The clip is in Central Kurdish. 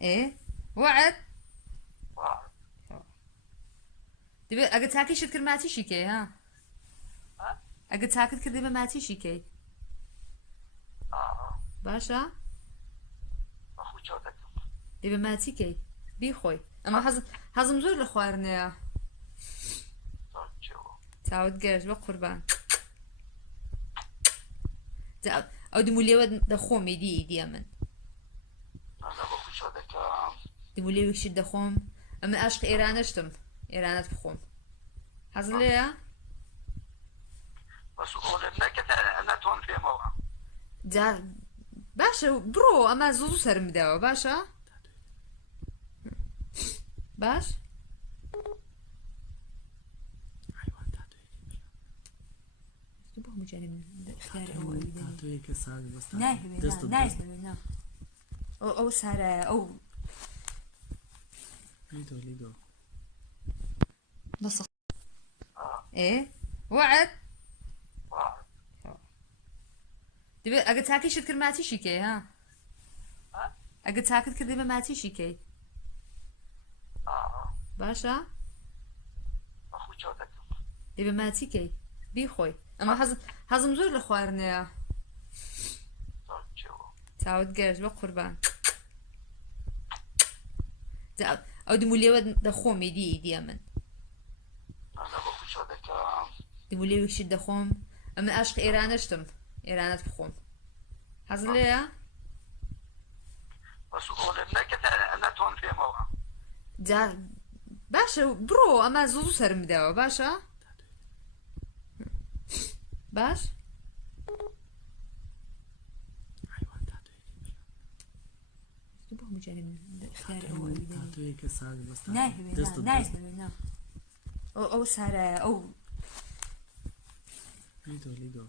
ايه وعد واحد. دبي اگه تاکی شد کرد ماتی شی کی ها ها؟ اگه تاکت کردی به ماتی شی کی باشا أخو جودك. دبي ماتی کی بی خوی اما حزم زور لخوارنه جو. تعود گرش با قربان او دي مولي ود دخوم يدي من أنا أخو جودك. دي مولي وش دخوم اما اشق ايران اشتم ايرانات بخوم حصل ليه بس أقول إنك أنا تون في موقع. دا باشا برو اما زوزو سرم داو باشا باش تبغى مجاني من اختياري او تاتوی که ساز بس نه او سارة او لیدو بس ايه وعد واحد. دبي اگه تاکی شد کرد ماتی شی کی ها ها؟ اگه تاکت کردی به ماتی شی کی باشا أخو جودك. دبي ماتی کی بی خوی اما حزم زور لخوارنه جو. تعود گرش با قربان او دي مولي ود دخوم يدي من أنا أخو جودك. دي مولي وش دخوم اما اشق ايران اشتم ايرانات بخوم حصل ليه بس أقول إنك أنا تون في موقع. دا باشا برو اما زوزو سرم داو باشا باش تبغى مجاني من اختياري او تاتوی که ساز بس او سارة او لیدو